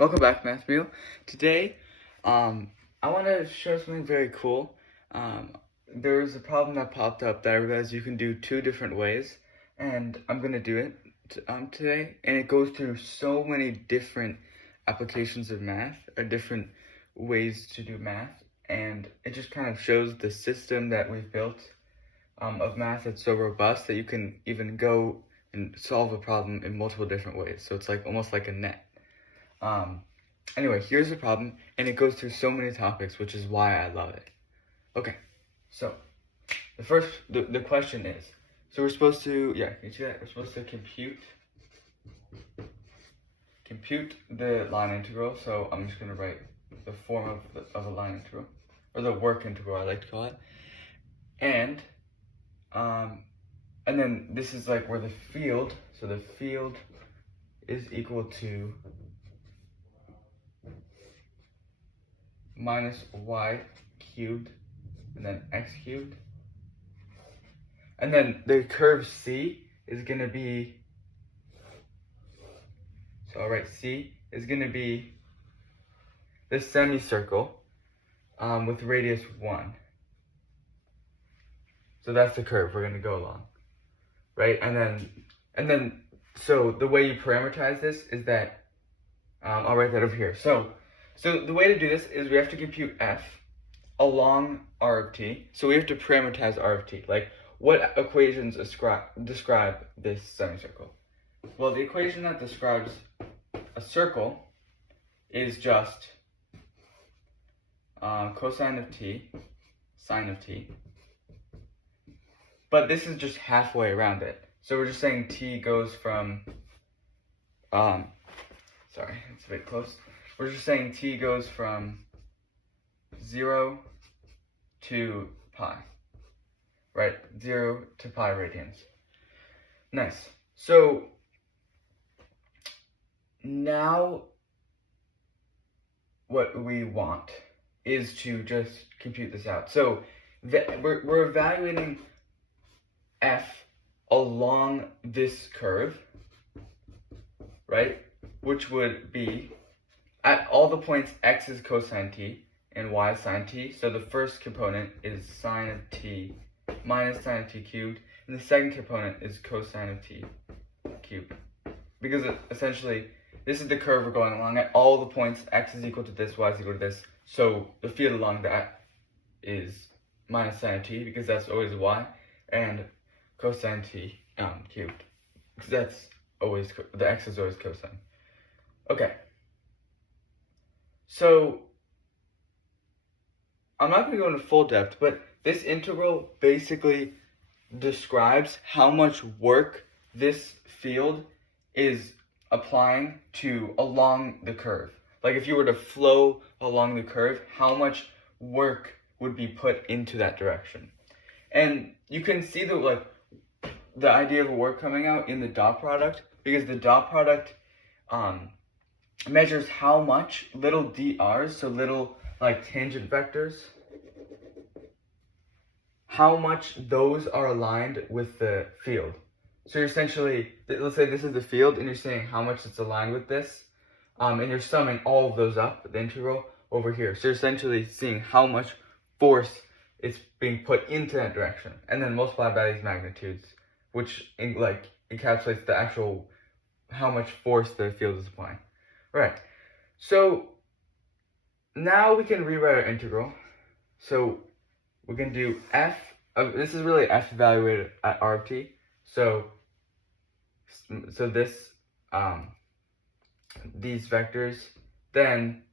Welcome back, Math Wheel. Today, I want to show something very cool. There was a problem that popped up that I realized you can do two different ways, and I'm going to do it today. And it goes through so many different applications of math, or different ways to do math, and it just kind of shows the system that we've built of math that's so robust that you can even go and solve a problem in multiple different ways. So it's like almost like a net. Anyway, here's the problem, and it goes through so many topics, which is why I love it. Okay, so the question is, so we're supposed to, can you see that? We're supposed to compute the line integral. So I'm just gonna write the form of a line integral, or the work integral, I like to call it. And then this is like where the field, so the field is equal to minus y cubed and then x cubed. And then the curve C is going to be, so I'll write C is going to be this semicircle with radius 1. So that's the curve we're going to go along, right? And then, so the way you parameterize this is that, I'll write that over here. So the way to do this is we have to compute f along r of t. So we have to parameterize r of t. Like, what equations describe this semicircle? Well, the equation that describes a circle is just cosine of t, sine of t. But this is just halfway around it. So we're just saying t goes from, sorry, it's a bit close. We're just saying t goes from 0 to pi, right? 0 to pi radians. Nice. So now what we want is to just compute this out. So we're evaluating f along this curve, right? Which would be at all the points x is cosine t and y is sine t. So the first component is sine of t minus sine of t cubed, and the second component is cosine of t cubed. Because essentially, this is the curve we're going along. At all the points, x is equal to this, y is equal to this. So the field along that is minus sine of t, because that's always y, and cosine t cubed, because that's always, the x is always cosine. Okay. So I'm not going to go into full depth, but this integral basically describes how much work this field is applying to along the curve. Like, if you were to flow along the curve, how much work would be put into that direction. And you can see the idea of work coming out in the dot product, because the dot product measures how much little drs, so little like tangent vectors, how much those are aligned with the field. So you're essentially, let's say this is the field, and you're saying how much it's aligned with this, and you're summing all of those up, the integral, over here. So you're essentially seeing how much force is being put into that direction, and then multiplied by these magnitudes, which encapsulates the actual, how much force the field is applying. Right, so now we can rewrite our integral. So we can do f, this is really f evaluated at r of t. So this, these vectors, then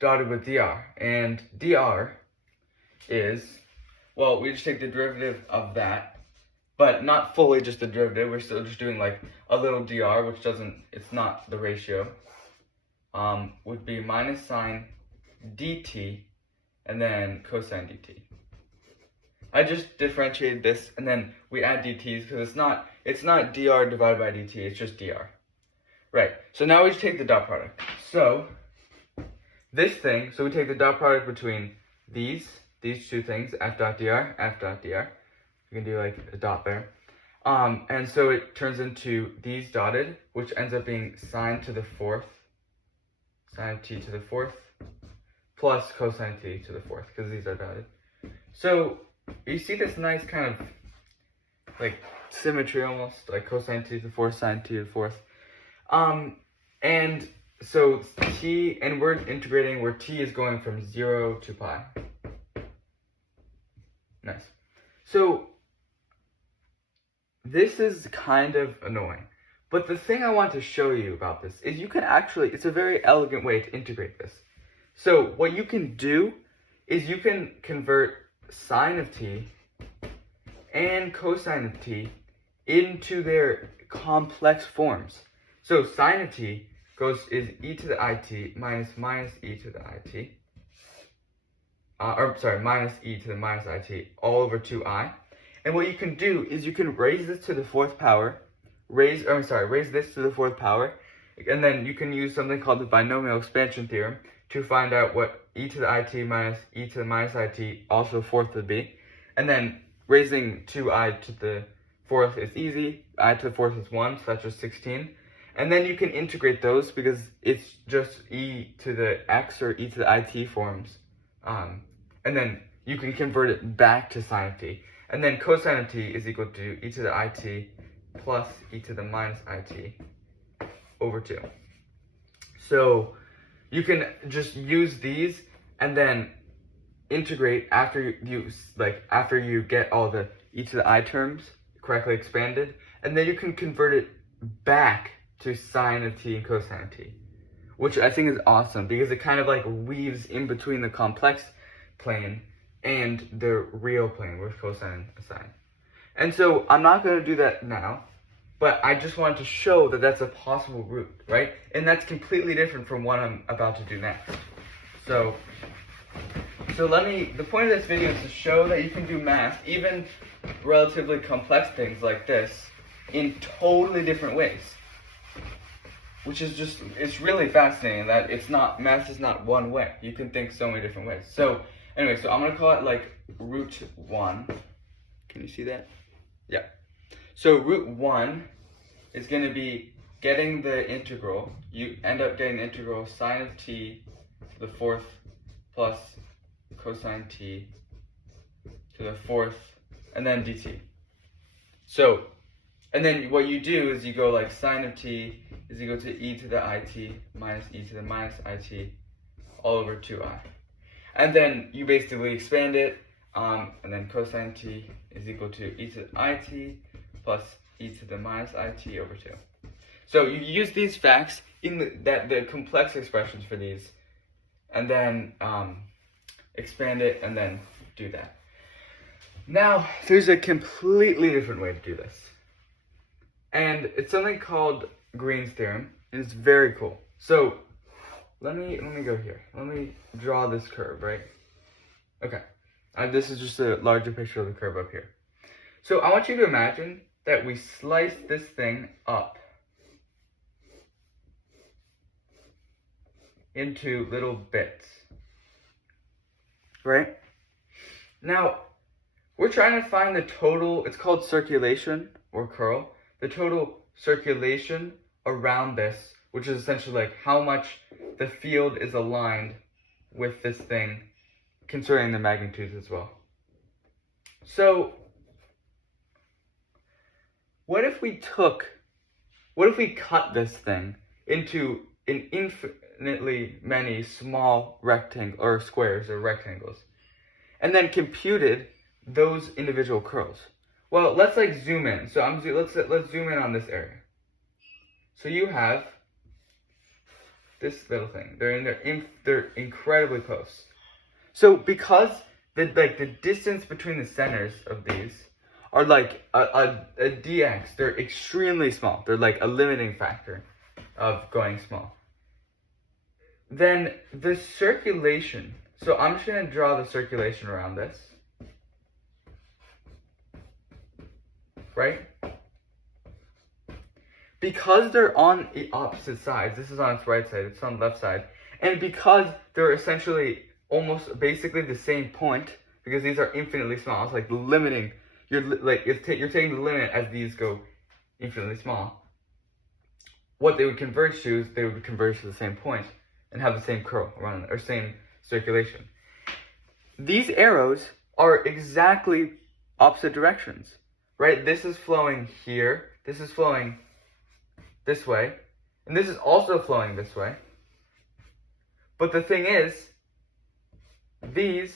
dotted with dr. And dr is, well, we just take the derivative of that, but not fully just the derivative. We're still just doing like a little dr, which doesn't, it's not the ratio. Would be minus sine dt and then cosine dt. I just differentiated this, and then we add dt's because it's not dr divided by dt, it's just dr. Right, so now we just take the dot product. So this thing, so we take the dot product between these two things, f dot dr, f dot dr. You can do like a dot there. And so it turns into these dotted, which ends up being sine to the fourth sine of t to the fourth plus cosine of t to the fourth, because these are valued. So you see this nice kind of like symmetry almost, like cosine t to the fourth, sine t to the fourth. And so t, and we're integrating where t is going from 0 to pi. Nice. So this is kind of annoying. But the thing I want to show you about this is you can actually, it's a very elegant way to integrate this. So what you can do is you can convert sine of t and cosine of t into their complex forms. So sine of t is e to the it minus e to the it, minus e to the minus it all over 2I. And what you can do is you can raise this to the fourth power, raise this to the fourth power, and then you can use something called the binomial expansion theorem to find out what e to the it minus e to the minus it also fourth would be. And then raising 2I to the fourth is easy, I to the fourth is 1, so that's just 16. And then you can integrate those because it's just e to the x or e to the it forms. And then you can convert it back to sine of t. And then cosine of t is equal to e to the it plus e to the minus it over 2. So you can just use these and then integrate after you get all the e to the I terms correctly expanded, and then you can convert it back to sine of t and cosine of t, which I think is awesome because it kind of like weaves in between the complex plane and the real plane with cosine and sine. And so I'm not going to do that now, but I just wanted to show that that's a possible route, right? And that's completely different from what I'm about to do next. So the point of this video is to show that you can do math, even relatively complex things like this, in totally different ways. Which is just, it's really fascinating that math is not one way. You can think so many different ways. So anyway, so I'm going to call it like root 1. Can you see that? Yeah. So root 1 is going to be getting the integral. You end up getting the integral sine of t to the fourth plus cosine t to the fourth, and then dt. So, and then what you do is you go like sine of t is equal to e to the it minus e to the minus it all over 2I. And then you basically expand it, and then cosine t is equal to e to the it plus e to the minus it over 2. So you use these facts in the complex expressions for these, and then expand it, and then do that. Now, there's a completely different way to do this. And it's something called Green's theorem, and it's very cool. So let me go here. Let me draw this curve, right? Okay. This is just a larger picture of the curve up here. So I want you to imagine that we slice this thing up into little bits, right? Now, we're trying to find the total, it's called circulation or curl, the total circulation around this, which is essentially like how much the field is aligned with this thing, considering the magnitudes as well. So, what if we cut this thing into an infinitely many small squares or rectangles, and then computed those individual curls? Well, let's like zoom in. So let's zoom in on this area. So you have this little thing. They're incredibly close. So because the distance between the centers of these are like a dx, they're extremely small. They're like a limiting factor of going small. Then the circulation. So I'm just going to draw the circulation around this. Right? Because they're on the opposite sides, this is on its right side, it's on the left side, and because they're essentially almost basically the same point, because these are infinitely small, it's like limiting, you're taking the limit as these go infinitely small. What they would converge to is they would converge to the same point. and have the same curl around it, or same circulation. These arrows are exactly opposite directions, right? This is flowing here, this is flowing this way, and this is also flowing this way. But the thing is, these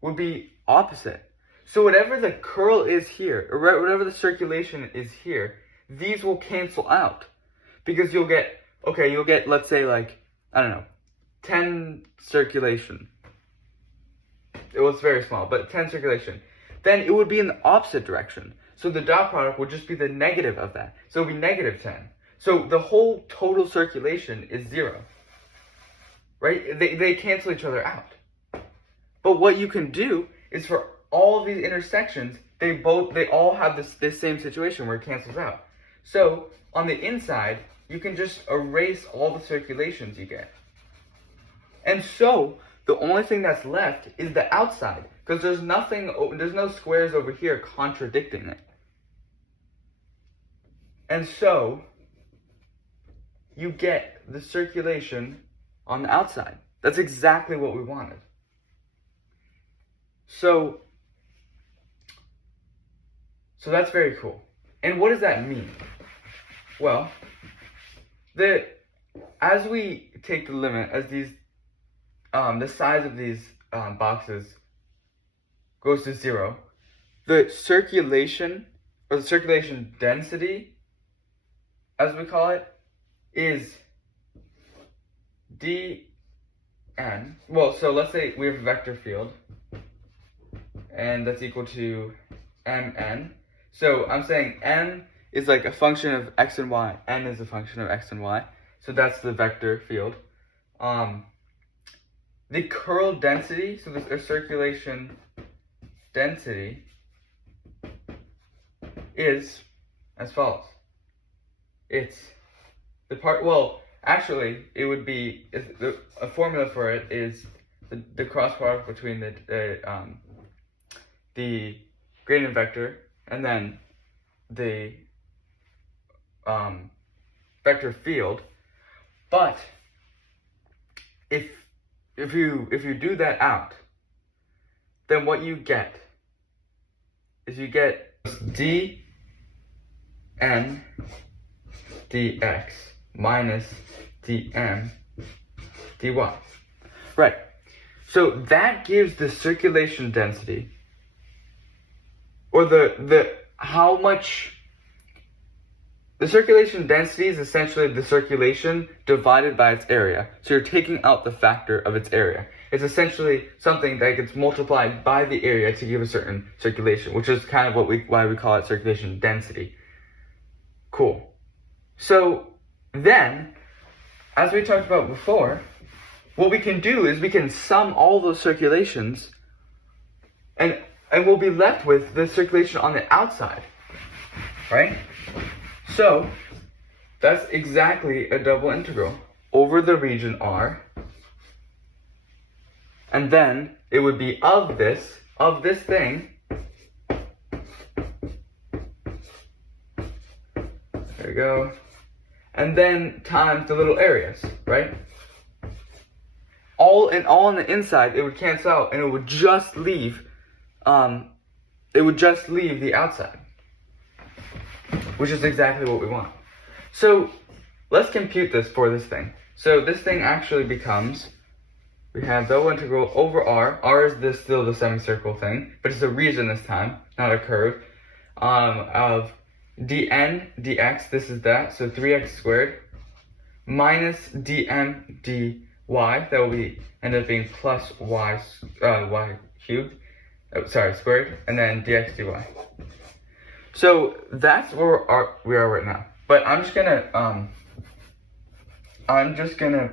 would be opposite. So whatever the curl is here, or whatever the circulation is here, these will cancel out. Because you'll get, let's say like, I don't know, 10 circulation. It was very small, but 10 circulation. Then it would be in the opposite direction. So the dot product would just be the negative of that. So it would be negative 10. So the whole total circulation is 0. Right? They cancel each other out. But what you can do is for all of these intersections, they all have this same situation where it cancels out. So on the inside, you can just erase all the circulations you get. And so the only thing that's left is the outside, because there's no squares over here contradicting it. And so you get the circulation on the outside. That's exactly what we wanted. So that's very cool. And what does that mean? Well, as we take the limit, as these the size of these boxes goes to 0, the circulation, or the circulation density, as we call it, is dn. Well, so let's say we have a vector field, and that's equal to mn. So I'm saying n is like a function of x and y. N is a function of x and y. So that's the vector field. The curl density, so the circulation density, is as follows. It's the part, well, actually, it would be, a formula for it is the cross product between the gradient vector and then the vector field. But if you do that out, then what you get is you get dn dx minus dm dy. Right. So that gives the circulation density, or the how much. The circulation density is essentially the circulation divided by its area. So you're taking out the factor of its area. It's essentially something that gets multiplied by the area to give a certain circulation, which is kind of why we call it circulation density. Cool. So then, as we talked about before, what we can do is we can sum all those circulations, and we'll be left with the circulation on the outside, right? So that's exactly a double integral over the region R, and then it would be of this thing, there we go, and then times the little areas, right? All on the inside, it would cancel out, and it would just leave the outside, which is exactly what we want. So let's compute this for this thing. So this thing actually becomes, we have double integral over R. R is still the semicircle thing, but it's a region this time, not a curve, of dn dx, this is that, so 3x squared, minus dm dy, that will end up being plus y cubed, squared, and then dx dy. So that's where we are right now. But I'm just gonna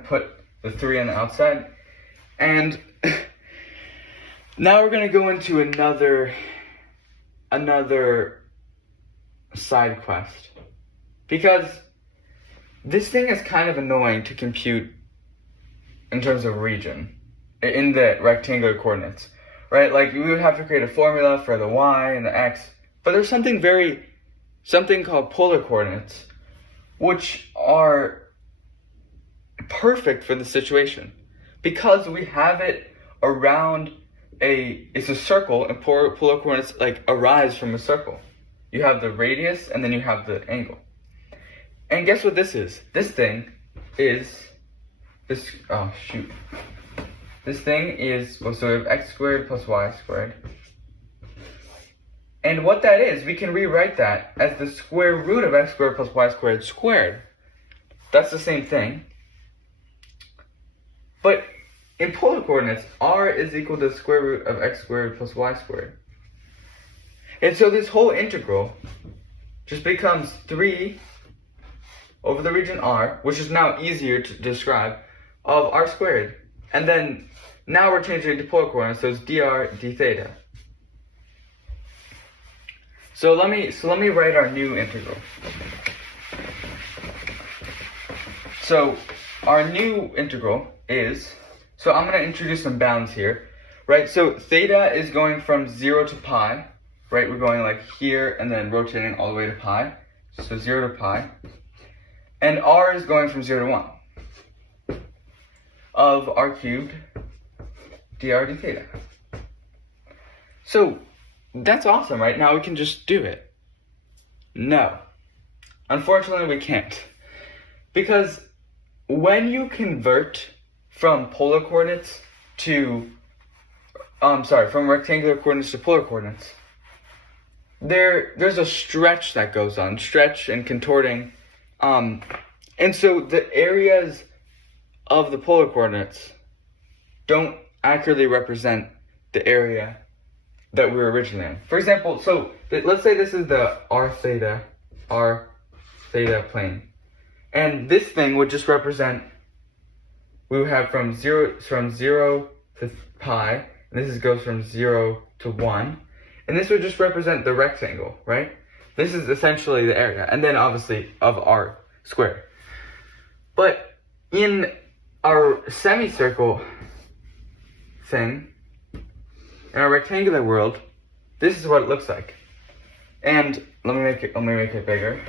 put the 3 on the outside, and now we're gonna go into another side quest, because this thing is kind of annoying to compute in terms of region in the rectangular coordinates, right? Like, we would have to create a formula for the y and the x. But there's something called polar coordinates, which are perfect for the situation because we have it around it's a circle, and polar coordinates like arise from a circle. You have the radius and then you have the angle. And guess what this is? This thing is this. Oh shoot! This thing is, well, so we have x squared plus y squared. And what that is, we can rewrite that as the square root of x squared plus y squared squared. That's the same thing. But in polar coordinates, r is equal to the square root of x squared plus y squared. And so this whole integral just becomes 3 over the region r, which is now easier to describe, of r squared. And then now we're changing it to polar coordinates, so it's dr d theta. So let me write our new integral. So our new integral is, so I'm going to introduce some bounds here, right? So theta is going from 0 to pi, right? We're going like here and then rotating all the way to pi. So 0 to pi. And r is going from 0 to 1 of r cubed dr d theta. So that's awesome, right? Now we can just do it. No. Unfortunately, we can't. Because when you convert from polar coordinates to, from rectangular coordinates to polar coordinates, there's a stretch that goes on, stretch and contorting. And so the areas of the polar coordinates don't accurately represent the area that we were originally in. For example, so let's say this is the r theta plane. And this thing would just represent, we would have from 0 to pi, and this goes from 0 to 1. And this would just represent the rectangle, right? This is essentially the area, and then obviously of r squared. But in our semicircle thing, in our rectangular world, this is what it looks like. And let me make it bigger.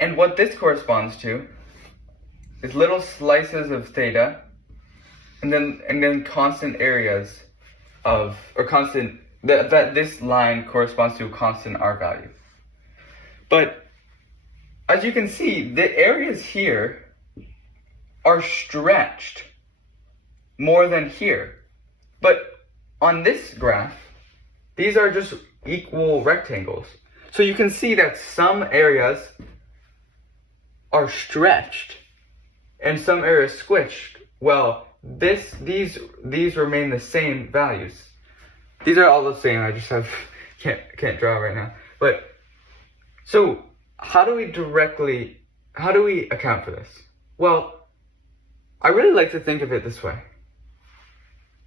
And what this corresponds to is little slices of theta, and then constant areas of, or constant, that this line corresponds to a constant r value. But as you can see, the areas here are stretched more than here. But on this graph, these are just equal rectangles. So you can see that some areas are stretched and some areas squished. Well, these remain the same values. These are all the same. I just can't draw right now. But so how do we account for this? Well, I really like to think of it this way.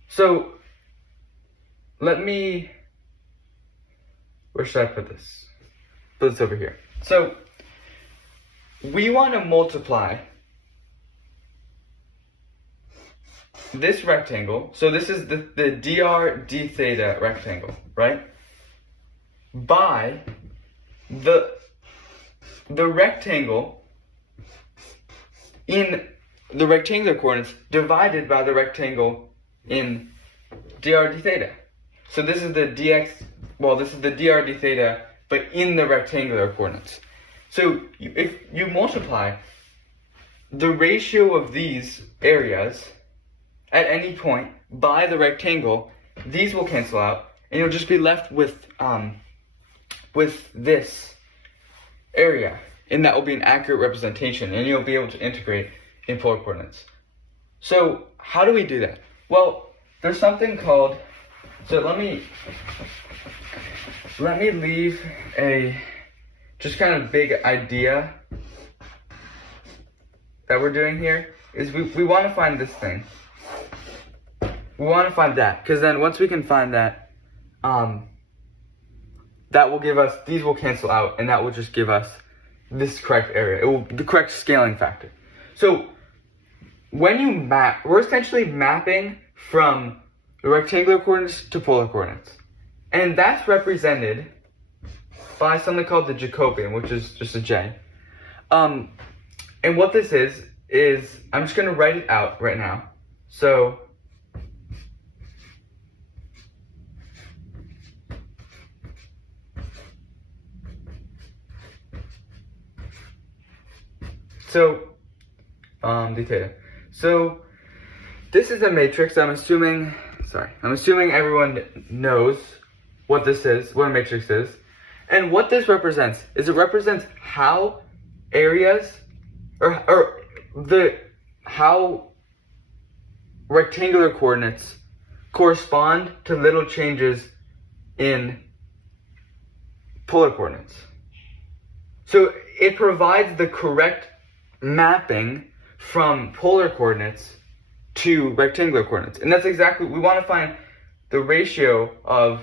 So where should I put this? Put this over here. So we want to multiply this rectangle, so this is the dr d theta rectangle, right? By the rectangle in the rectangular coordinates divided by the rectangle in dr d theta. So this is the this is the dr d theta, but in the rectangular coordinates. So if you multiply the ratio of these areas at any point by the rectangle, these will cancel out, and you'll just be left with this area, and that will be an accurate representation, and you'll be able to integrate in polar coordinates. So how do we do that? Well, there's something called, so let me leave a just kind of big idea that we're doing here is we want to find this thing. We want to find that, because then once we can find that, that will give us, these will cancel out, and that will just give us this correct area, the correct scaling factor. So when you map, we're essentially mapping from the rectangular coordinates to polar coordinates. And that's represented by something called the Jacobian, which is just a J. And what this is I'm just going to write it out right now. So d theta. So this is a matrix. I'm assuming everyone knows what this is, what a matrix is. And what this represents is it represents how areas how rectangular coordinates correspond to little changes in polar coordinates. So it provides the correct mapping from polar coordinates to rectangular coordinates. And that's exactly, we want to find the ratio of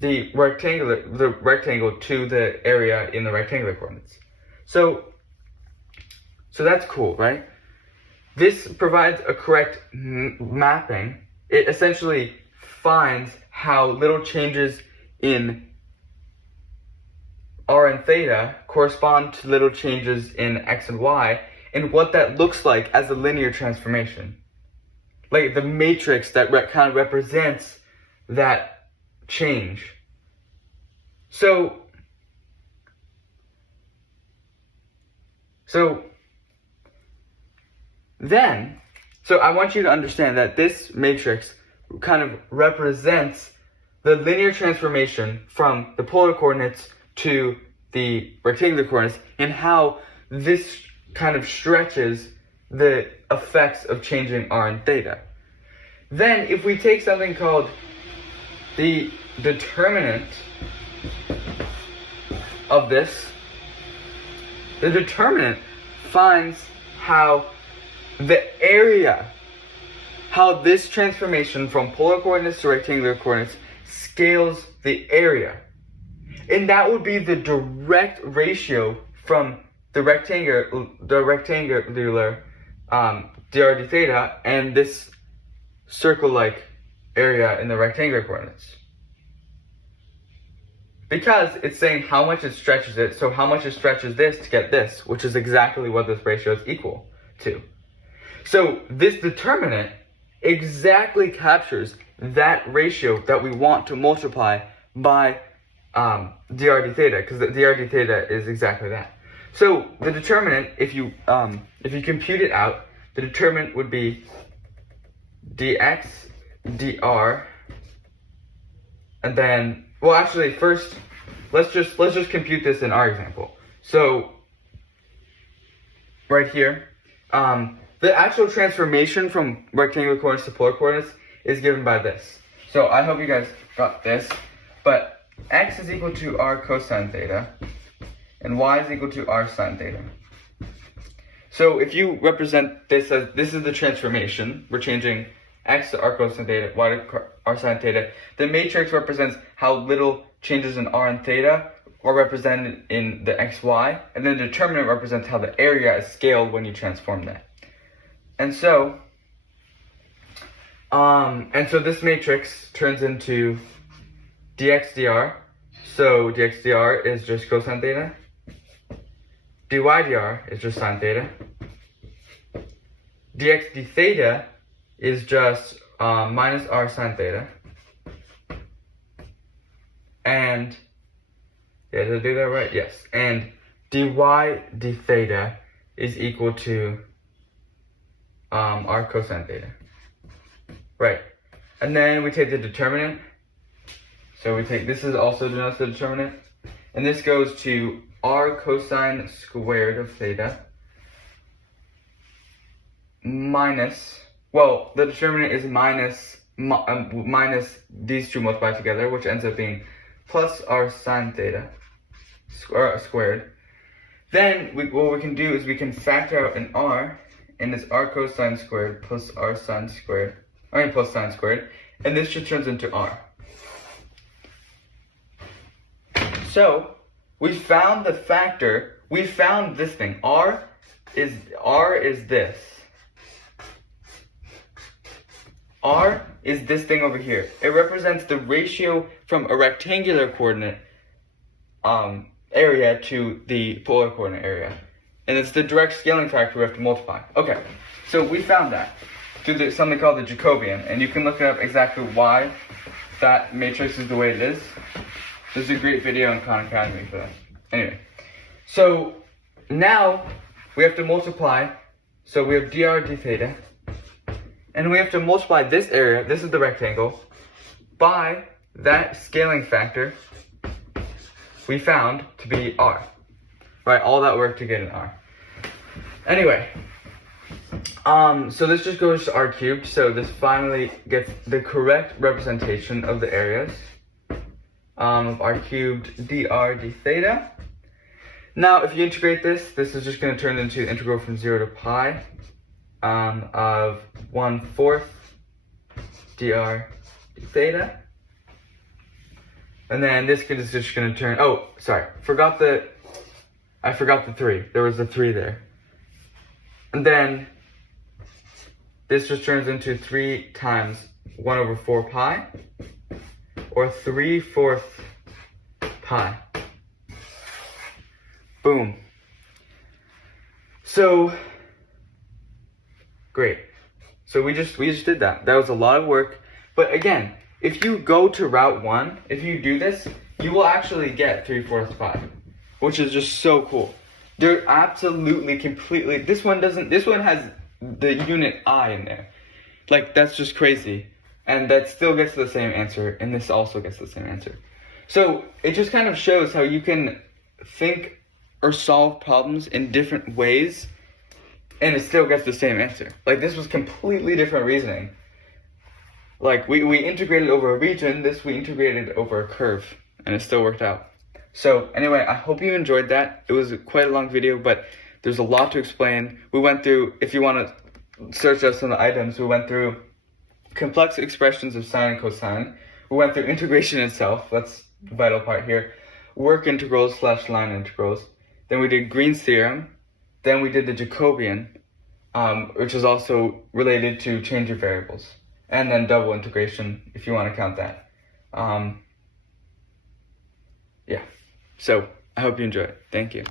the rectangle to the area in the rectangular coordinates. So that's cool, right? This provides a correct mapping. It essentially finds how little changes in r and theta correspond to little changes in x and y, and what that looks like as a linear transformation. Like the matrix that kind of represents that change. So I want you to understand that this matrix kind of represents the linear transformation from the polar coordinates to the rectangular coordinates, and how this kind of stretches the effects of changing r and theta. Then if we take something called the determinant of this, the determinant finds how the area, how this transformation from polar coordinates to rectangular coordinates scales the area. And that would be the direct ratio from the rectangular dr d theta and this circle-like area in the rectangular coordinates. Because it's saying how much it stretches it, so how much it stretches this to get this, which is exactly what this ratio is equal to. So this determinant exactly captures that ratio that we want to multiply by dr d theta, because the dr d theta is exactly that. So the determinant, if you compute it out, the determinant would be dx dr, and then, well, actually, first let's just compute this in our example. So right here, the actual transformation from rectangular coordinates to polar coordinates is given by this. So I hope you guys got this, but x is equal to r cosine theta, and y is equal to r sine theta. So if you represent this as, this is the transformation, we're changing x to r cosine theta, y to r sine theta. The matrix represents how little changes in r and theta are represented in the xy, and then the determinant represents how the area is scaled when you transform that. And so this matrix turns into dx dr. So dx dr is just cosine theta. dy dr is just sine theta. Dx d theta is just minus r sine theta. And, yeah, did I do that right? Yes. And dy d theta is equal to r cosine theta. Right. And then we take the determinant. So we take, this is also denotes the determinant. And this goes to r cosine squared of theta minus, well, the determinant is minus these two multiplied together, which ends up being plus r sine theta squared. Then what we can do is we can factor out an r, and it's r cosine squared plus r sine squared, plus sine squared, and this just turns into r. So we found the factor, we found this thing, r is this. R is this thing over here. It represents the ratio from a rectangular coordinate, area to the polar coordinate area. And it's the direct scaling factor we have to multiply. Okay, so we found that through something called the Jacobian, and you can look up exactly why that matrix is the way it is. There's a great video on Khan Academy for that. Anyway, so now we have to multiply, so we have dr d theta, and we have to multiply this area, this is the rectangle, by that scaling factor we found to be r. Right, all that work to get an r. Anyway, so this just goes to r cubed, so this finally gets the correct representation of the areas of r cubed dr d theta. Now, if you integrate this, this is just going to turn into the integral from 0 to pi of 1/4 dr d theta. And then this is just going to turn, oh, sorry, I forgot the 3. There was a 3 there. And then this just turns into 3 times 1/4 pi, or 3/4 pi. Boom. So, great. So we just did that. That was a lot of work. But again, if you go to route 1, if you do this, you will actually get 3/4 pi, which is just so cool. They're absolutely completely, this one has the unit I in there. Like, that's just crazy. And that still gets the same answer, and this also gets the same answer. So it just kind of shows how you can think or solve problems in different ways, and it still gets the same answer. Like, this was completely different reasoning. Like, we integrated over a region, this we integrated over a curve, and it still worked out. So anyway, I hope you enjoyed that. It was quite a long video, but there's a lot to explain. We went through, if you want to search us on the items, we went through complex expressions of sine and cosine. We went through integration itself, that's the vital part here. Work integrals / line integrals. Then we did Green's theorem. Then we did the Jacobian, which is also related to change of variables. And then double integration, if you want to count that. Yeah. So, I hope you enjoy it. Thank you.